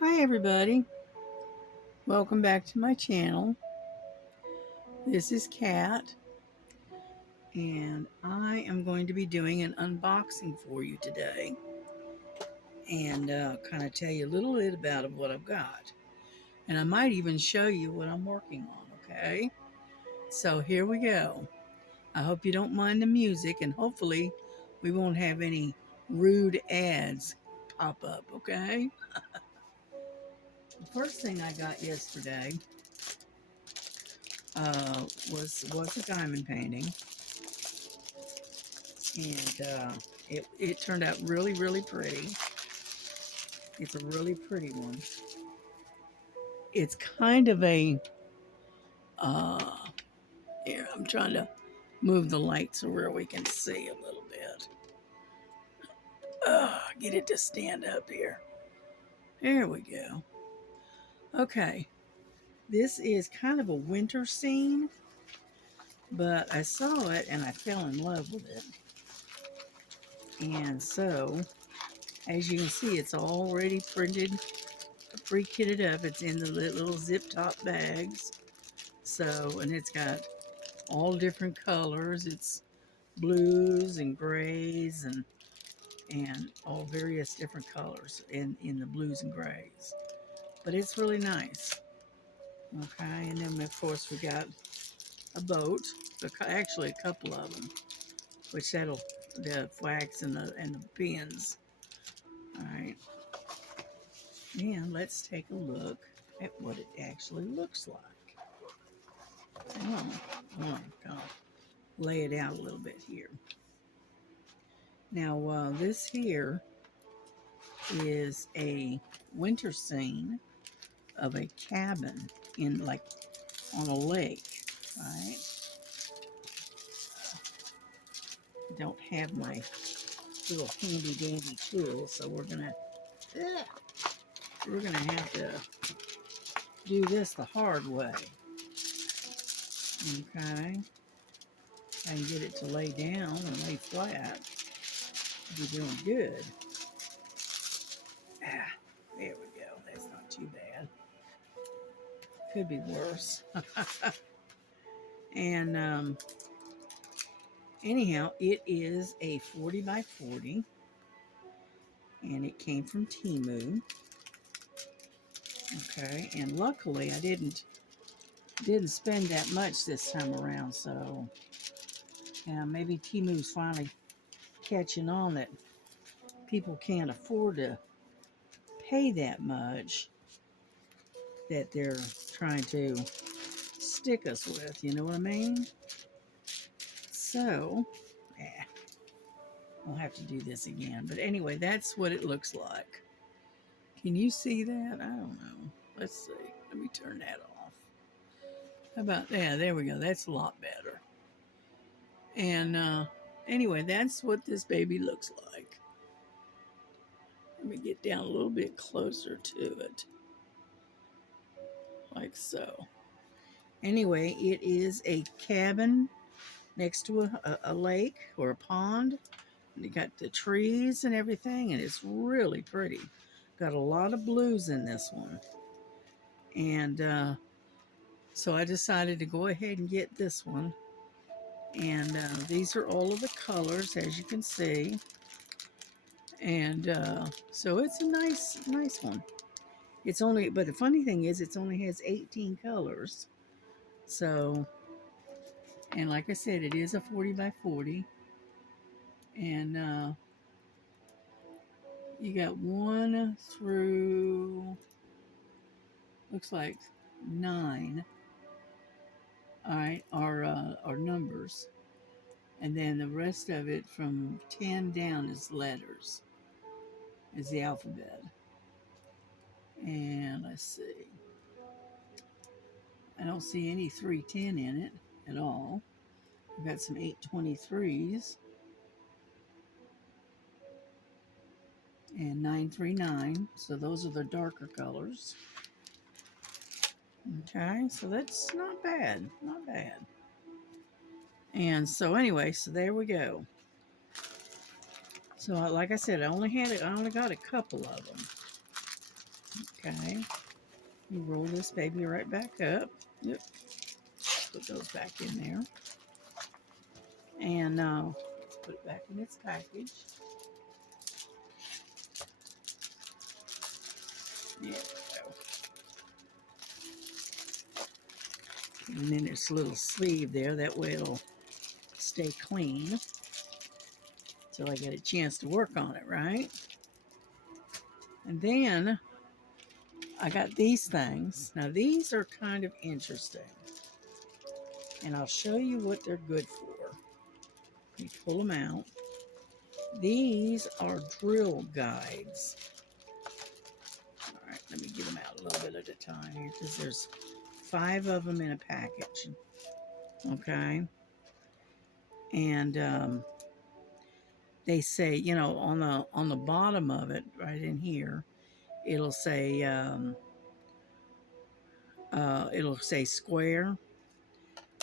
Hi everybody, welcome back to my channel. This is Kat and I am going to be doing an unboxing for you today and kind of tell you a little bit about what I've got, and I might even show you what I'm working on. Okay, so here we go. I hope you don't mind the music, and hopefully we won't have any rude ads pop up. Okay, the first thing I got yesterday was a diamond painting, and it turned out really pretty. It's a really pretty one. It's kind of a uh here, I'm trying to move the light so where we can see a little bit. Get it to stand up here. There we go. Okay, this is kind of a winter scene, but I saw it and I fell in love with it. And so, as you can see, it's already printed, pre-kitted up. It's in the little zip top bags. So, and it's got all different colors. It's blues and grays and all various different colors in the blues and grays. But it's really nice. Okay, and then of course we got a boat, actually a couple of them, which that'll the flags and the pins. All right, and let's take a look at what it actually looks like. I'm gonna lay it out a little bit here. Now, this here is a winter scene of a cabin in like on a lake, right? Don't have my little handy dandy tool, so we're gonna have to do this the hard way. Okay, I can get it to lay down and lay flat. Be doing good. There we go. That's not too bad. Could be worse. And anyhow, it is a 40 by 40, and it came from Temu. Okay, and luckily I didn't spend that much this time around, so yeah, maybe Temu's finally catching on that people can't afford to pay that much that they're trying to stick us with, you know what I mean? So, yeah, we'll have to do this again. But anyway, that's what it looks like. Can you see that? I don't know. Let's see. Let me turn that off. How about, yeah, there we go. That's a lot better. And anyway, that's what this baby looks like. Let me get down a little bit closer to it. Like so. Anyway, it is a cabin next to a lake or a pond. And you got the trees and everything, and it's really pretty. Got a lot of blues in this one. And so I decided to go ahead and get this one. And these are all of the colors, as you can see. And so it's a nice one. It's only, but the funny thing is, it only has 18 colors. So, and like I said, it is a 40 by 40. And you got 1 through, looks like 9. All right, are numbers. And then the rest of it from 10 down is letters, is the alphabet. And let's see. I don't see any 310 in it at all. We've got some 823s and 939. So those are the darker colors. Okay, so that's not bad. Not bad. And so anyway, so there we go. So like I said, I only got a couple of them. Okay. You roll this baby right back up. Yep. Put those back in there. And let's put it back in its package. There we go. And then there's a little sleeve there. That way it'll stay clean till I get a chance to work on it, right? And then I got these things. Now these are kind of interesting. And I'll show you what they're good for. You pull them out. These are drill guides. All right, let me get them out a little bit at a time here because there's 5 of them in a package. Okay. And they say, you know, on the bottom of it, right in here, it'll say square,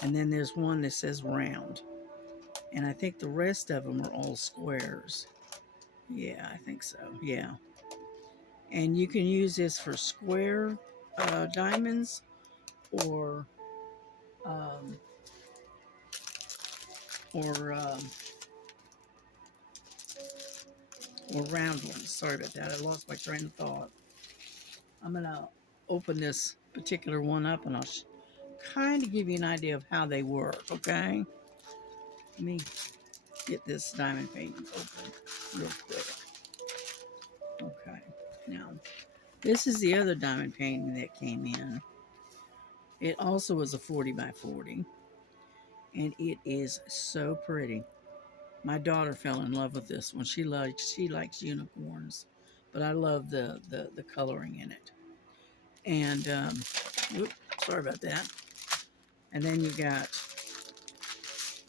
and then there's one that says round, and I think the rest of them are all squares. Yeah, I think so. Yeah, and you can use this for square diamonds or um, or um, or round ones. Sorry about that. I lost my train of thought. I'm gonna open this particular one up, and I'll kind of give you an idea of how they work. Okay, let me get this diamond painting open real quick. Okay, now this is the other diamond painting that came in. It also is a 40 by 40, and it is so pretty. My daughter fell in love with this one. She likes unicorns, but I love the coloring in it. And oops, sorry about that. And then you got,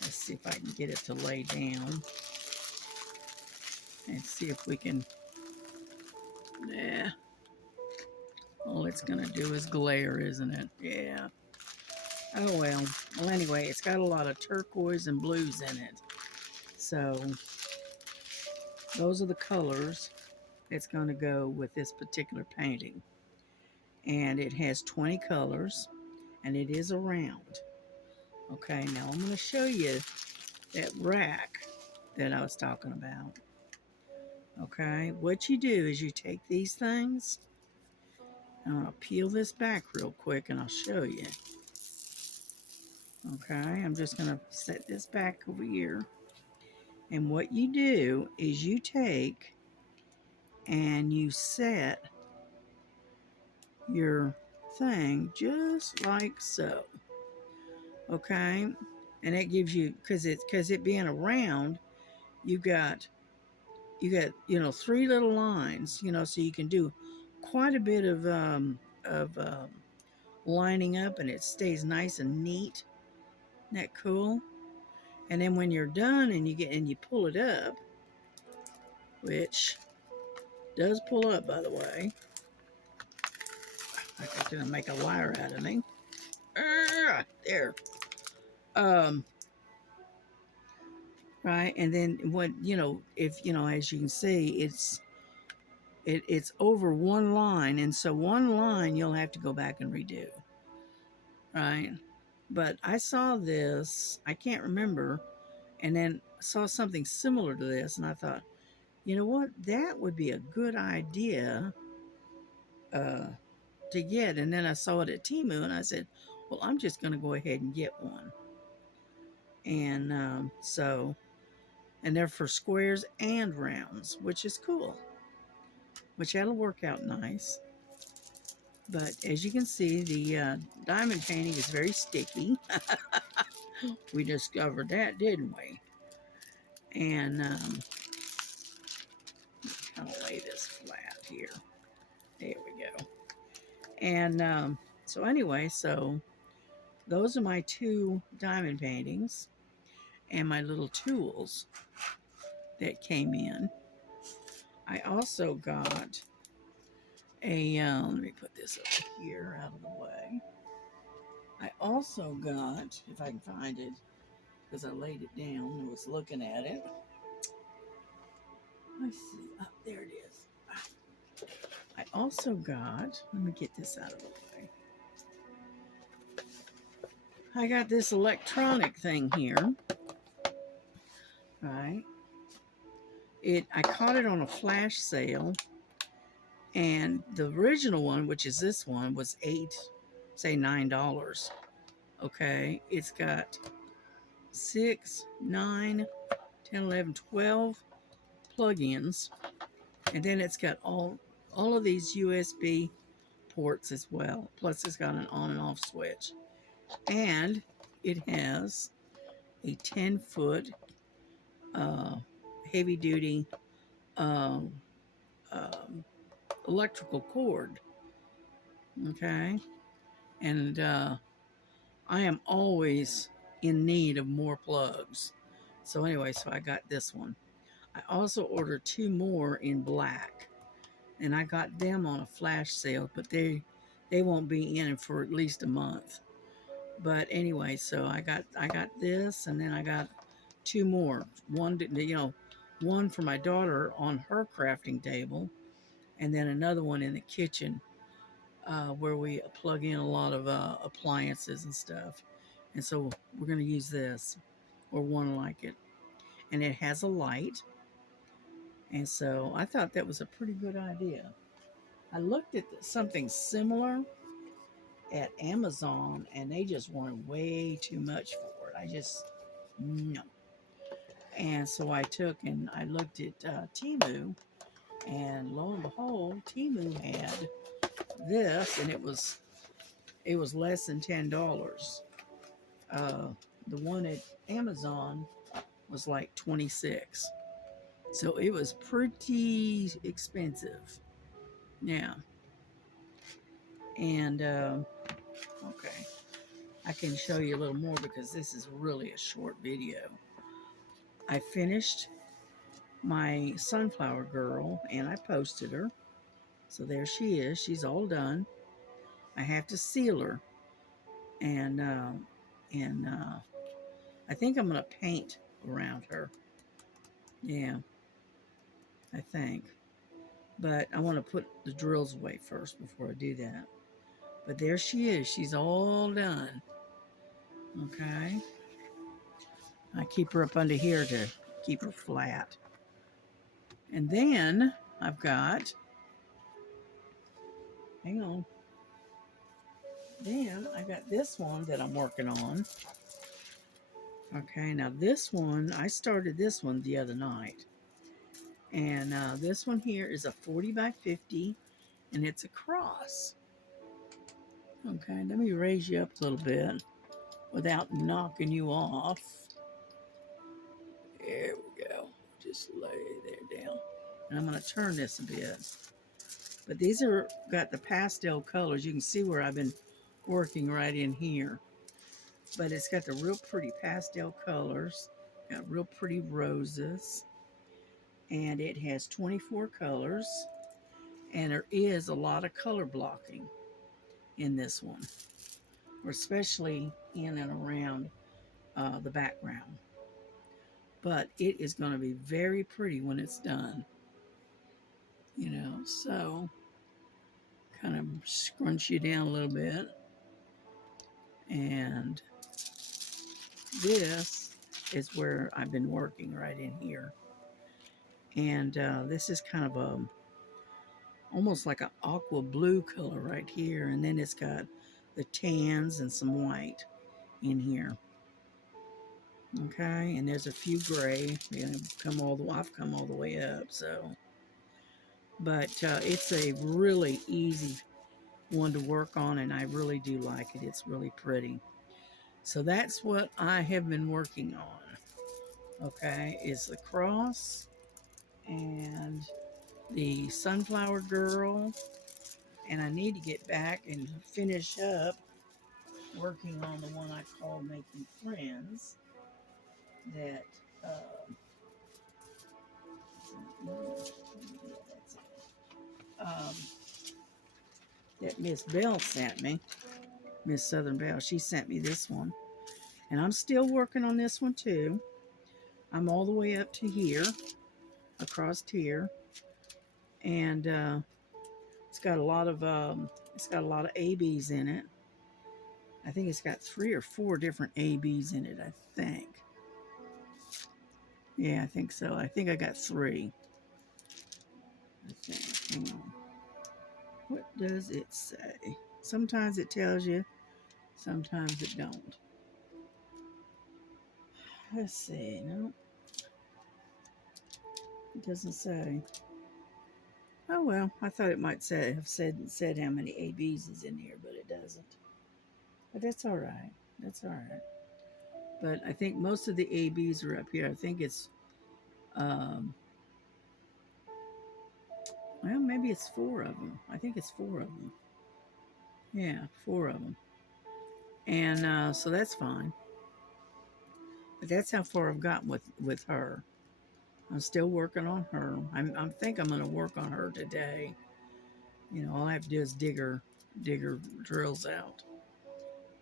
let's see if I can get it to lay down and see if we can. Yeah. All it's gonna do is glare, isn't it? Yeah. Oh well. Well, anyway, it's got a lot of turquoise and blues in it. So those are the colors that's going to go with this particular painting. And it has 20 colors, and it is a round. Okay, now I'm going to show you that rack that I was talking about. Okay, what you do is you take these things, and I'll peel this back real quick and I'll show you. Okay, I'm just going to set this back over here. And what you do is you take and you set your thing just like so. Okay, and that gives you, because it being a round, you got 3 little lines, so you can do quite a bit of lining up, and it stays nice and neat. Isn't that cool? And then when you're done and you pull it up, which does pull up, by the way. It's gonna make a liar out of me. There. Right, and then what, if as you can see, it's over one line, and so one line you'll have to go back and redo, right? But I saw this, I can't remember, and then saw something similar to this, and I thought, you know what, that would be a good idea to get. And then I saw it at Temu, and I said, well, I'm just going to go ahead and get one. And and they're for squares and rounds, which is cool, which that'll work out nice. But as you can see, the diamond painting is very sticky. We discovered that, didn't we? And kind of lay this flat here. There we go. And so anyway, so those are my 2 diamond paintings and my little tools that came in. I also got a, let me put this over here out of the way. I also got, if I can find it, because I laid it down and was looking at it. Let's see, there it is. I also got, let me get this out of the way. I got this electronic thing here, right? I caught it on a flash sale, and the original one, which is this one, was $9. Okay, it's got 6, 9, 10, 11, 12 plugins, and then it's got all of these USB ports as well. Plus, it's got an on and off switch, and it has a 10-foot heavy duty um, electrical cord. Okay, and I am always in need of more plugs. So anyway, so I got this one. I also ordered 2 more in black, and I got them on a flash sale, but they won't be in for at least a month. But anyway, so I got this, and then I got 2 more. One, one for my daughter on her crafting table, and then another one in the kitchen where we plug in a lot of appliances and stuff. And so we're going to use this, or one like it. And it has a light. And so I thought that was a pretty good idea. I looked at something similar at Amazon, and they just wanted way too much for it. I just, no. And so I took and I looked at Temu, and lo and behold, Temu had this, and it was less than $10. The one at Amazon was like 26, so it was pretty expensive. Yeah, and okay, I can show you a little more because this is really a short video. I finished my sunflower girl and I posted her. So there she is. She's all done. I have to seal her, and I think I'm gonna paint around her. Yeah, I think. But I want to put the drills away first before I do that. But there she is. She's all done. Okay. I keep her up under here to keep her flat. And then I've got, hang on. Then I got this one that I'm working on. Okay, now this one, I started this one the other night. And this one here is a 40 by 50, and it's a cross. Okay, let me raise you up a little bit without knocking you off. There we go. Just lay there down. And I'm going to turn this a bit. But these are got the pastel colors. You can see where I've been working right in here. But it's got the real pretty pastel colors. Got real pretty roses. And it has 24 colors. And there is a lot of color blocking in this one, especially in and around the background. But it is going to be very pretty when it's done. You know, so kind of scrunch you down a little bit. And this is where I've been working right in here. And this is kind of a almost like an aqua blue color right here, and then it's got the tans and some white in here. Okay, and there's a few gray. I've come all the way up. So, but it's a really easy one to work on, and I really do like it. It's really pretty. So that's what I have been working on. Okay, is the cross and the sunflower girl, and I need to get back and finish up working on the one I call Making Friends that um, that Miss Bell sent me. Miss Southern Bell, she sent me this one, and I'm still working on this one too. I'm all the way up to here, across here, and it's got a lot of ABs in it. I think it's got 3 or 4 different ABs in it, I think. Yeah, I think so. I think I got 3. I think. Hang on. What does it say? Sometimes it tells you, sometimes it don't. Let's see. No, it doesn't say. Oh well, I thought it might have said how many ABs is in here, but it doesn't. But that's all right. That's all right. But I think most of the ABs are up here. I think it's um, well, maybe it's 4 of them. I think it's 4 of them. Yeah, 4 of them. And so that's fine. But that's how far I've gotten with her. I'm still working on her. I think I'm going to work on her today. You know, all I have to do is dig her drills out.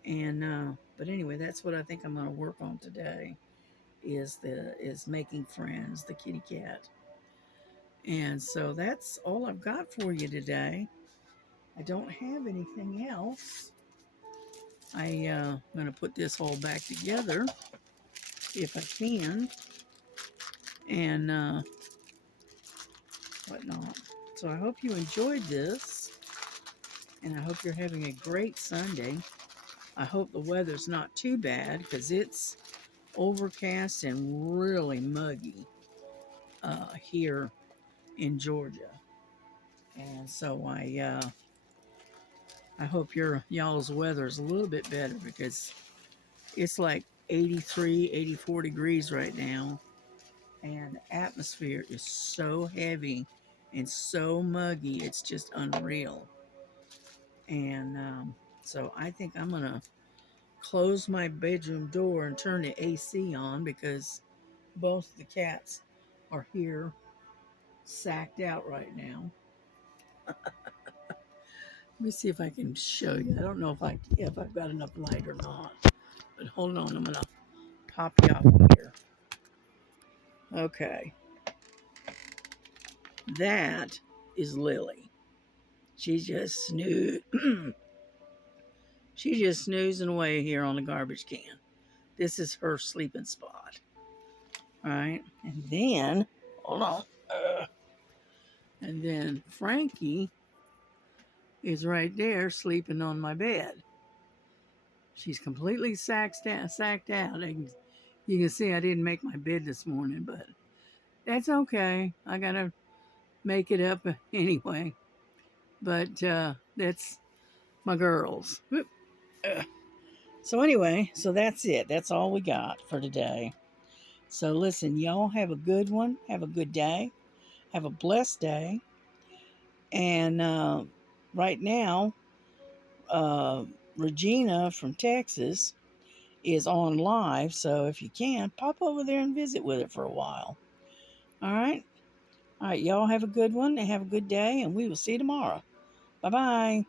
And but anyway, that's what I think I'm going to work on today. Is making friends, the kitty cat. And so that's all I've got for you today. I don't have anything else. I'm going to put this all back together if I can, and whatnot. So I hope you enjoyed this, and I hope you're having a great Sunday. I hope the weather's not too bad because it's overcast and really muggy here in Georgia. And so I hope y'all's weather is a little bit better because it's like 83, 84 degrees right now. And the atmosphere is so heavy and so muggy, it's just unreal. And so I think I'm going to close my bedroom door and turn the AC on because both the cats are here sacked out right now. Let me see if I can show you. I don't know if I've got enough light or not. But hold on, I'm going to pop you off here. Okay. That is Lily. She's just she's just snoozing away here on the garbage can. This is her sleeping spot. All right. And then, hold on. And then Frankie is right there sleeping on my bed. She's completely sacked out. And you can see I didn't make my bed this morning, but that's okay. I got to make it up anyway. But that's my girls. So anyway, so that's it. That's all we got for today. So listen, y'all have a good one. Have a good day. Have a blessed day. And right now, Regina from Texas is on live. So if you can, pop over there and visit with her for a while. All right. All right. Y'all have a good one and have a good day. And we will see you tomorrow. Bye-bye.